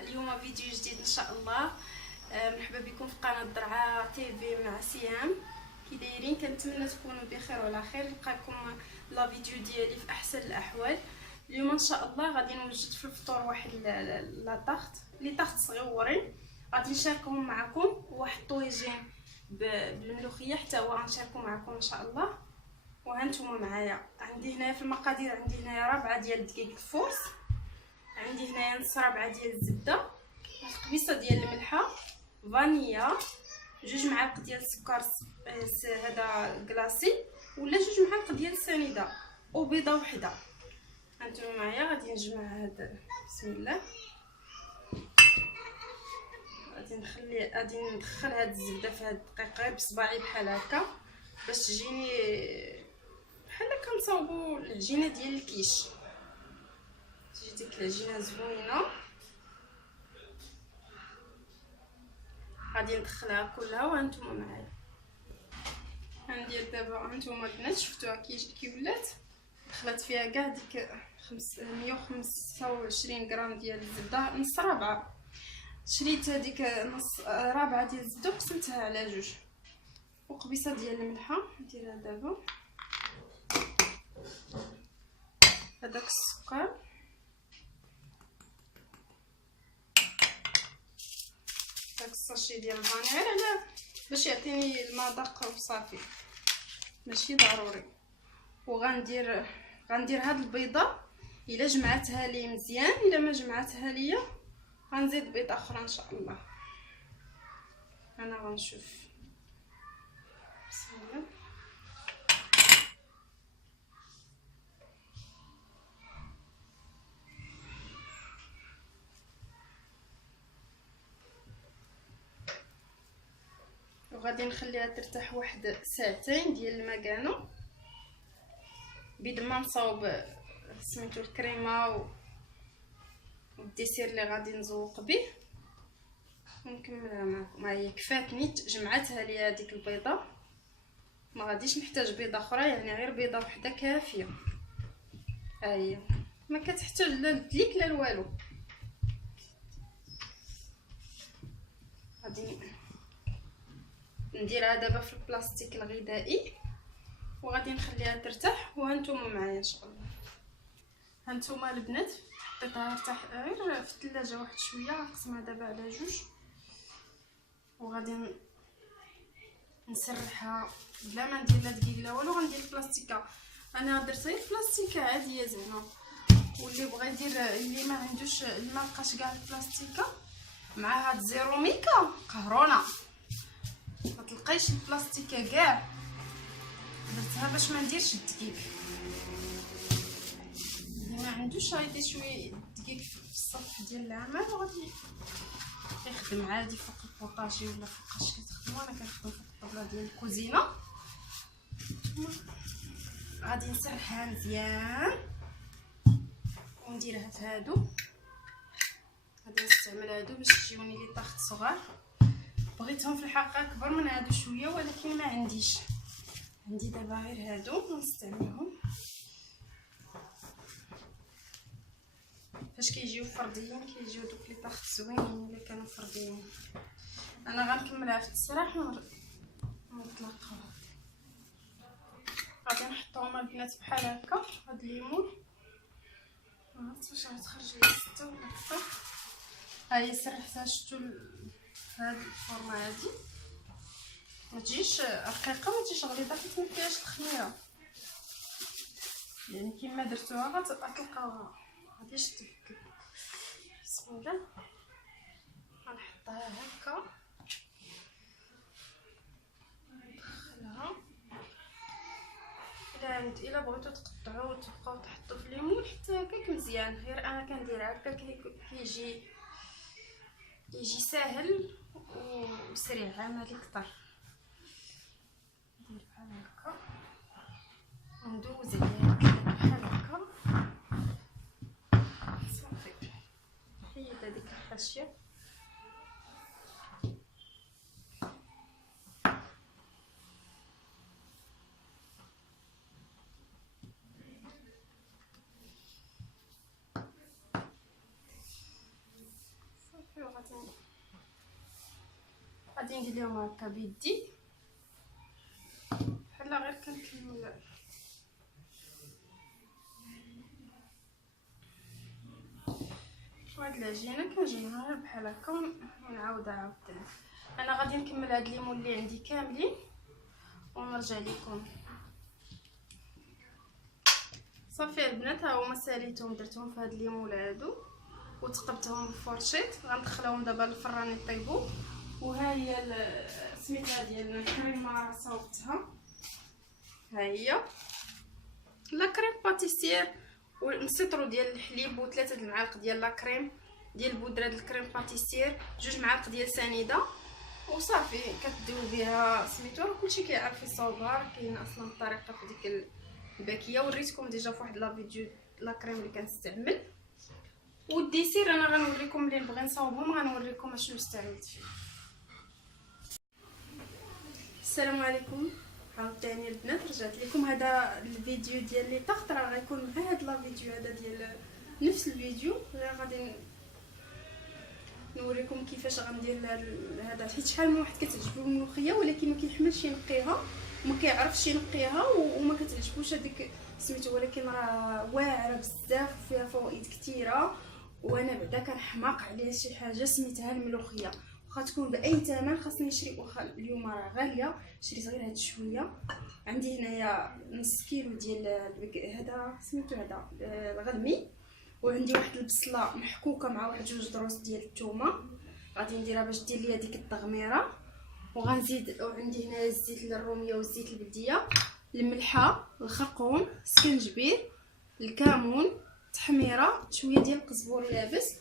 اليوم فيديو جديد ان شاء الله. مرحبا بكم في قناه درعا تي في مع سيام. كي دايرين؟ كنتمنى تكونوا بخير وعلى خير. نلقاكم لا فيديو ديالي في احسن الاحوال. اليوم ان شاء الله غادي نوجد في الفطور واحد لا طاخت لي طاخت صغيورين، غادي نشاركهم معكم. واحد طويجين بالملوخيه حتى هو غنشاركو معكم ان شاء الله. وهانتوما معايا. عندي هنايا في المقادير، عندي هنايا ربعه ديال الدقيق الفورس، عندي هنايا نص ربعه ديال الزبده، قبيصه ديال الملحه، فانيلا، 2 معالق ديال السكر هذا كلاصي ولا 2 معالق ديال السنيده، وبيضه وحده. هانتوما معايا. غادي نجمع هذا بسم الله. غادي ندخل هاد الزبده في هاد الدقيق غير بصباعي بحال هكا باش تجيني بحال كنصاوبوا العجينه ديال الكيش، تجي ديك العجينه زوينه. غادي ندخلها كلها وهانتوما معايا. غندير دابا هانتوما البنات شفتوها كي ولات دخلت فيها كاع ديك 125 غرام ديال الزبده، نص ربعه. شريت هذيك نص ربعه ديال الزبده وقسمتها على 2، وقبيصه ديال الملحه نديرها دابا. هذاك السكر، داك الساشي ديال الفانيلا على باش يعطيني المذاق وصافي، ماشي ضروري. وغندير هاد البيضه، الا جمعتها لي مزيان، الا ما جمعتها ليا غنزيد بيضه اخرى ان شاء الله. انا غنشوف بسم الله. وغادي نخليها ترتاح واحد ساعتين ديال المكانو بيد ما نصاوب سميتو الكريمه والديسير اللي غادي نزوق به ونكملها معكم. هي كفاتني جمعتها ليا هذيك البيضه، ما غاديش نحتاج بيضه اخرى، يعني غير بيضه وحده كافيه. ها هي ما كتحتاج لا الدليك لا والو. غادي نديرها دابا في البلاستيك الغذائي وغادي نخليها ترتاح. وهانتوما معايا ان شاء الله. هانتوما البنات حطيتها ترتاح غير في الثلاجه واحد شويه، غنقسمها دابا على 2 وغادي نسرحها بلا ما ندير لا دقيق لا والو. غندير البلاستيكه، انا درت غير بلاستيكه عاديه زعما. واللي بغى يدير، اللي ما عندوش، اللي ما لقاش كاع البلاستيكه مع هاد زيرو ميكا قهرونا، ما تلقايش البلاستيكه كاع، درتها باش ما نديرش الدقيق. اللي ما عندوش غيدير شويه الدقيق في السطح ديال العمل وغادي يخدم عادي فوق البوطاجي ولا فوق اش كتخدموا. انا كنخدم فوق الطابله ديال الكوزينه. غادي نسرحها مزيان ونديرها في هادو. غادي نستعمل هادو باش تجيوني لي طاخت صغار. بغيتهم في الحقيقه اكبر من هادو شويه ولكن ما عنديش، عندي دابا غير هادو نستعملهم. فاش كيجيو فرديين كيجيو دوك لي طاخت زوينين الا كانوا فرديين. انا غنكملها في التسريح ونتلاقاو. غادي نحطهم البنات بحال هكا. هاد الليمون ما عرفتش واش غتخرج لي 6 ولا 4. ها هي سرحتها، شفتوا هاد الفورمه هادي ما تجيش رقيقه ما تجيش غليظه، حيت ما فيهاش الخميره، يعني كيما درتوها غتلقاوها غاديش تفك. بسم الله. غنحطها هكا ندخلها. الا بغيتو تقطعوا وتبقاو تحطوا في الليمون حتى هكاك مزيان، غير انا كندير هكا كيجي ساهل وسريع عملي كتر. ندير بحال هكا وندوز عليها بحال هكا صافي. حيد هذيك الحاشيه. ايوا غادي ندير لهم هكا بيدي بحال غير كنكمل هاد العجينه. كنجمعها غير بحال هكا ونعاودها عاوتاني. انا غادي نكمل هاد الليمون اللي عندي كاملين ونرجع لكم. صافي البنات، ها هما ساليتهم درتهم في هاد الليمون هادو وتقبتهم بالفورشيط. غندخلهم دابا للفران يطيبوا. وها هي سميتها ديال الكريمه صاوبتها، ها هي لا كريم باتيسير ونسيطرو ديال الحليب و3 المعالق ديال لا كريم ديال البودره ديال الكريم باتيسير، 2 معالق ديال سنيده وصافي. كتديو بها سميتو، راه كلشي كيعرف يصاوبها، كاين اصلا الطريقه في ديك الباكيه وريتكم ديجا في واحد لا فيديو لا كريم اللي كنستعمل. والديسير انا غنوريكم ملي نبغي نصاوبهم، غنوريكم اشنو استعملت فيه. السلام عليكم عاوتاني البنات، رجعت لكم. هذا الفيديو ديال لي طاخت راه غيكون مع هذا لا فيديو هذا ديال نفس الفيديو. غادي نوريكم كيفاش غندير هذا، حيت شحال من واحد كتعجبو الملوخيه ولكن ما كيحملش ينقيها وما كيعرفش ينقيها وما كتعجبوش هذيك سميتو، ولكن راه واعره بزاف وفيها فوائد كثيره. وانا بعدا كنحماق عليها شي حاجه سميتها الملوخيه، واخا تكون باي ثمن خاصني نشري. واخا اليوم راه غاليه، شريت غير هاد شويه. عندي هنايا نص كيلو ديال هذا سميتو هذا الغلمي، وعندي واحد البصله محكوكه مع واحد 2 دروس ديال الثومه غادي نديرها باش دير ليا ديك التغميره. وغنزيد وعندي هنا الزيت الروميه والزيت البلديه، الملحه، الخرقوم، السكنجبير، الكمون، تحميره، شويه ديال القزبور يابس،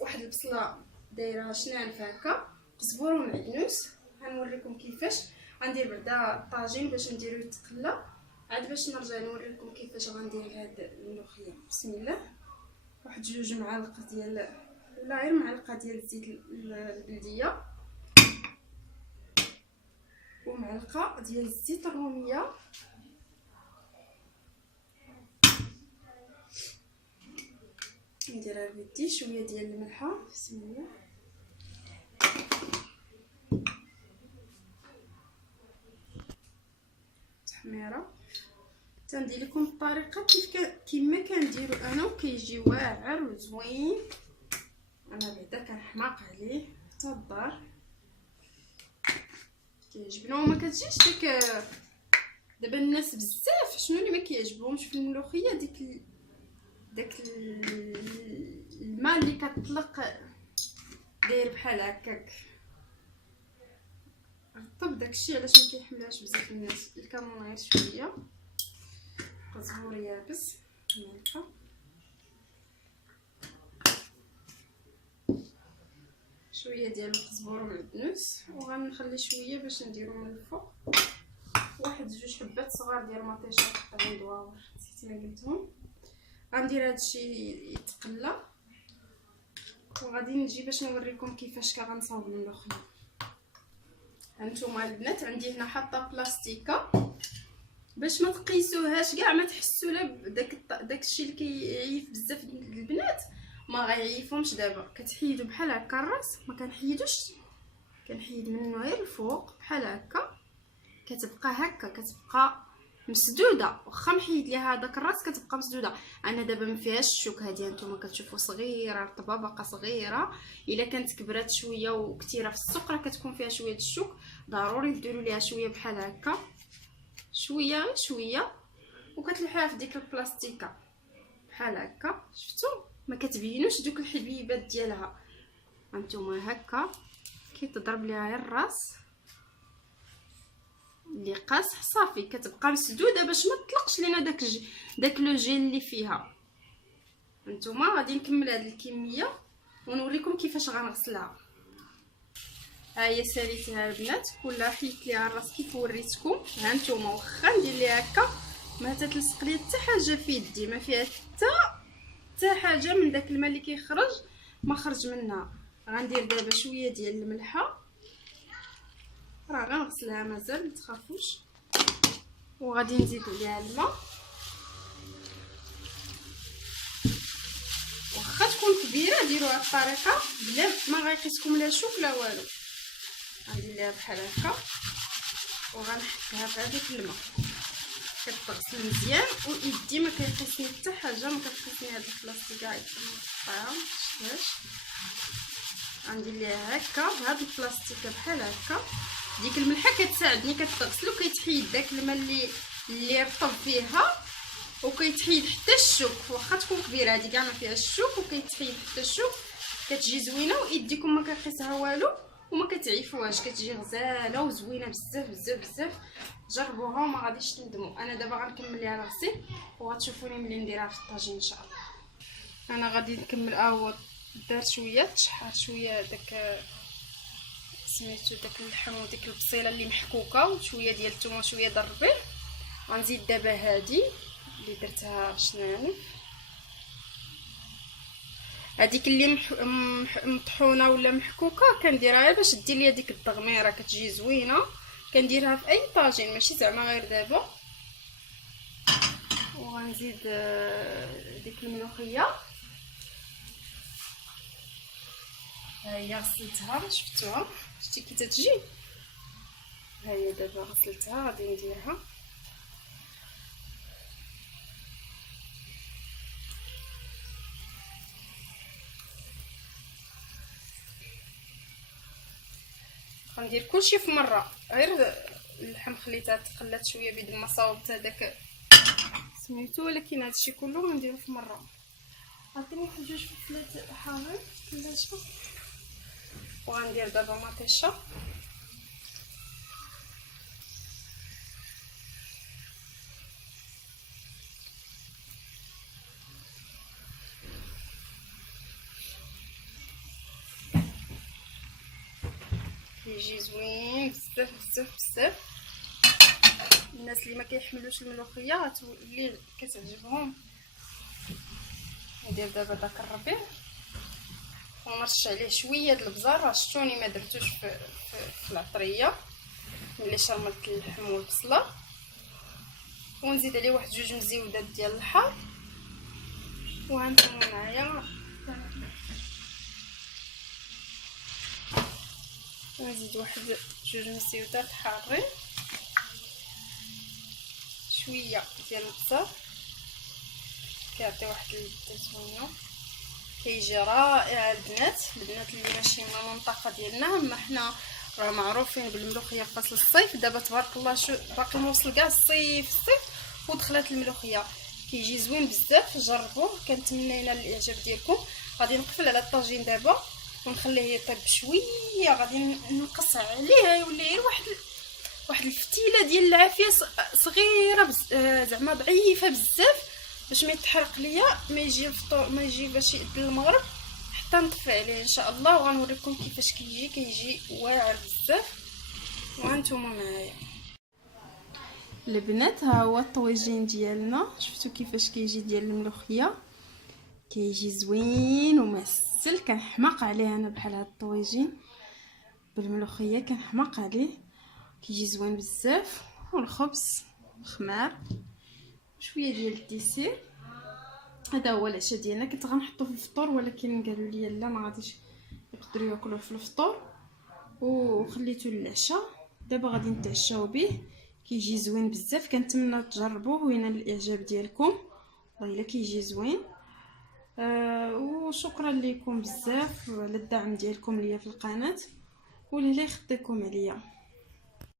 واحد البصله دايره شنانفه هكا، قزبور ومعدنوس. غنوريكم كيفاش غندير بعدا الطاجين باش نديرو يتقلى، عاد باش نرجع نوريكم كيفاش غندير هاد الملوخيه. بسم الله. واحد 2 معالق ديال ولا غير معلقه ديال الزيت البلديه ومعلقه ديال الزيت الروميه، نديرها بيدي. شويه ديال الملحه، بسم الله. تحميره. تندير لكم الطريقه كيما كنديرو انا وكيجي واعر وزوين. انا بعدا كنحماق عليه حتى الدار كيعجبنا وما كتجيش ديك. دابا الناس بزاف شنو اللي ما كيعجبهمش في الملوخيه، داك الماء اللي كتطلق داير بحال هكاك رطب، داكشي علاش ما كيحملهاش بزاف الناس. الكمون غير شويه، قزبور يابس، ملحه، شويه ديال القزبور والمعدنوس. وغنخلي شويه باش نديرو من الفوق واحد 2 حبات صغار ديال مطيشه طاعين دواور نسيت ما قلتهم. غندير هادشي يتقلى وغادي نجي باش نوريكم كيفاش كنصاوب الملوخيه. هانتوما البنات عندي هنا حاطه بلاستيكه باش ما تقيسوهاش كاع، ما تحسوا لا داكشي اللي كيعيف بزاف البنات ما غيعيفهمش. دابا كتحيدوا بحال هكا الراس، ما كنحيدوش، كنحيد منه غير الفوق بحال هكا، كتبقى هكا كتبقى مسدوده. واخا نحيد ليها هذاك الراس كتبقى مسدوده. انا دابا ما فيهاش الشوك، هذه انتما كتشوفوا صغيره رطبه باقا صغيره. الا كانت كبرات شويه وكثيره في السوق راه كتكون فيها شويه الشوك، ضروري نديروا ليها شويه بحال هكا، شويه شويه، وكتلوحوها في ديك البلاستيكه بحال هكا. شفتوا ما كتبينوش دوك الحبيبات ديالها. هانتوما هكا كيتضرب ليها غير الراس اللي قاصح، صافي كتبقى مسدوده باش ما تطلقش لينا داك لو جيل اللي فيها. هانتوما غادي نكمل هاد الكميه ونوريكم كيفاش غنغسلها. ها هي ساليتها البنات كلها، حيت ليها الراس كيف وريتكم. هانتوما واخا ندير ليها هكا ما تتلصق لي حتى حاجه في يدي، ما فيها حتى حاجه من داك الماء اللي كيخرج ما خرج منها. غندير دابا شويه ديال الملحه، راه غنغسلها مازال ما تخافوش، وغادي نزيد عليها الماء. واخا تكون كبيره ديروها هاد الطريقه بلا ما غيقيسكم لا شوك لا والو. غندير ليها بحال هكا وغنحطها في هذيك الماء كتغسل مزيان، ويدي ما كيقيسني حتى حاجه، ما كتقيسني هاد البلاستيك كاع نحطها شفتيهاش. غندير ليها هكا بهاد البلاستيكه بحال هكا. ديك الملحه كتساعدني كتغسل وكيتحيد داك الماء اللي رطب فيها، وكيتحيد حتى الشوك واخا تكون كبيره هادي كاع ما فيهاش الشوك، وكيتحيد حتى الشوك. كتجي زوينه ويديكم ما كيقيسها والو وما كتعيفوهاش، كتجي غزاله وزوينه بزاف بزاف بزاف. جربوها وما غاديش تندموا. انا دابا غنكمل ليها راسي وغتشوفوني ملي نديرها في الطاجين ان شاء الله. انا غادي نكمل. هو دار شويه تشحر شويه داك سميتو داك اللحم وديك البصيله اللي محكوكه وشويه ديال الثومه وشويه د الربيع. غنزيد دابا هادي اللي درتها شنانف، هذيك اللي مطحونه ولا محكوكه كنديرها باش دير ليا ديك التغميره كتجي زوينه. كنديرها في اي طاجين ماشي زعما غير دابا. وغنزيد ديك الملوخيه، ها هي غسلتها شفتوها شفتي كي تتجي. ها هي دابا غسلتها غادي نديرها. غندير كلشي في مره، غير اللحم خليتها تقلات شويه بيد ما صاوبت هذاك سميتو، ولكن هادشي كله غنديرو في مره. عطيني واحد جوج فلفلات حامض ثلاثه. وغندير دابا مطيشه كيجي زوين بزاف بزاف بزاف. الناس اللي ما كيحملوش الملوخيه غتولي كتعجبهم. ندير دابا داك الربيع ونرش عليه شويه د البزار. شفتوني ما درتوش في العطريه ملي شرملت اللحم والبصله. ونزيد عليه واحد جوج مزيودات ديال الحار. وهانتوما معايا نزيد واحد جوج مزيودات حارين، شويه ديال البصل كيعطي واحد اللذه زوينه. كيجي رائع البنات اللي ماشي من المنطقه ديالنا. اما حنا راه معروفين بالملوخيه في فصل الصيف. دابا تبارك الله شو باقي موصل كاع الصيف ودخلت الملوخيه. كيجي زوين بزاف. جربوه. كنتمنى ينال الاعجاب ديالكم. غادي نقفل على الطاجين دابا ونخليه يطيب شويه. غادي نقص عليه يولي غير واحد الفتيله ديال العافيه صغيره زعما ضعيفه بزاف باش ما يتحرق ليا ما يجي الفطور ما يجي باش يأذن المغرب حتى نطفي عليه ان شاء الله. وغنوريكم كيفاش كيجي واعر بزاف. وانتم معايا البنات. ها هو الطويجين ديالنا. شفتوا كيفاش كيجي ديال الملوخيه. كيجي زوين ومعسل. كنحماق عليه انا بحال هاد الطويجين بالملوخيه كنحماق عليه. كيجي زوين بزاف. والخبز خمار شويه ديال الديسير. هذا هو العشاء ديالنا. كنت غنحطو في الفطور ولكن قالوا لي لا ما غاديش يقدروا ياكلوه في الفطور وخليته للعشاء. دابا غادي نتعشاو به. كيجي زوين بزاف. كنتمنى تجربوه وينال الاعجاب ديالكم. والله الا كيجي زوين. وشكرا لكم بزاف على الدعم ديالكم ليا في القناه. ولله يخطيكم عليا.